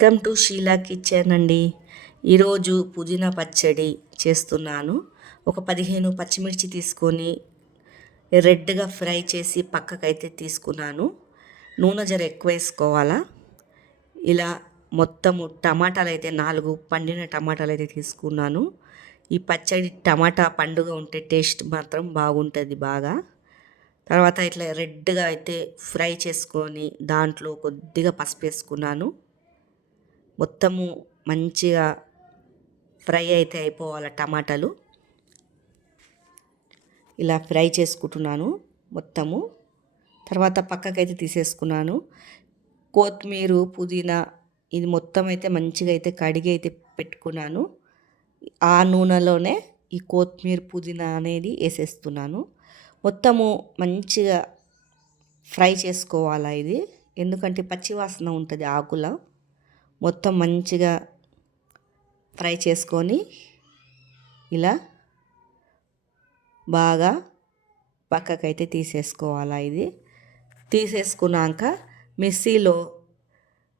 Welcome to Sheela kitchen అండి. ఈరోజు పుదీనా పచ్చడి చేస్తున్నాను. ఒక 15 పచ్చిమిర్చి తీసుకొని రెడ్గా ఫ్రై చేసి పక్కకైతే తీసుకున్నాను. నూనె జర ఎక్కువ వేసుకోవాలా. ఇలా మొత్తము టమాటాలు అయితే 4 పండిన టమాటాలు అయితే తీసుకున్నాను. ఈ పచ్చడి టమాటా పండుగ ఉంటే టేస్ట్ మాత్రం బాగుంటుంది బాగా. తర్వాత ఇట్లా రెడ్గా అయితే ఫ్రై చేసుకొని దాంట్లో కొద్దిగా పసుపు వేసుకున్నాను. మొత్తము మంచిగా ఫ్రై అయితే అయిపోవాలి టమాటాలు. ఇలా ఫ్రై చేసుకుంటున్నాను మొత్తము. తర్వాత పక్కకైతే తీసేసుకున్నాను. కొత్తిమీర, పుదీనా ఇది మొత్తం అయితే మంచిగా అయితే కడిగి అయితే పెట్టుకున్నాను. ఆ నూనెలోనే ఈ కొత్తిమీర, పుదీనా అనేది వేసేస్తున్నాను. మొత్తము మంచిగా ఫ్రై చేసుకోవాలి ఇది, ఎందుకంటే పచ్చివాసన ఉంటుంది ఆకుల. మొత్తం మంచిగా ఫ్రై చేసుకొని ఇలా బాగా పక్కకైతే తీసేసుకోవాలి. ఇది తీసేసుకున్నాక మిక్సీలో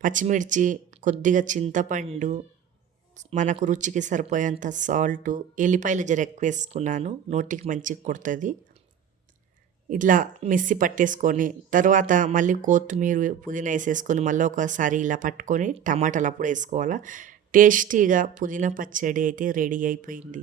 పచ్చిమిర్చి, కొద్దిగా చింతపండు, మనకు రుచికి సరిపోయేంత సాల్టు, ఎల్లిపాయలు జర ఎక్కువ వేసుకున్నాను, నోటికి మంచిగా కొడుతుంది. ఇట్లా మిక్సీ పట్టేసుకొని తర్వాత మళ్ళీ కొత్తిమీర, పుదీనా వేసేసుకొని మళ్ళీ ఒకసారి ఇలా పట్టుకొని టమాటాలు అప్పుడు వేసుకోవాలా. టేస్టీగా పుదీనా పచ్చడి అయితే రెడీ అయిపోయింది.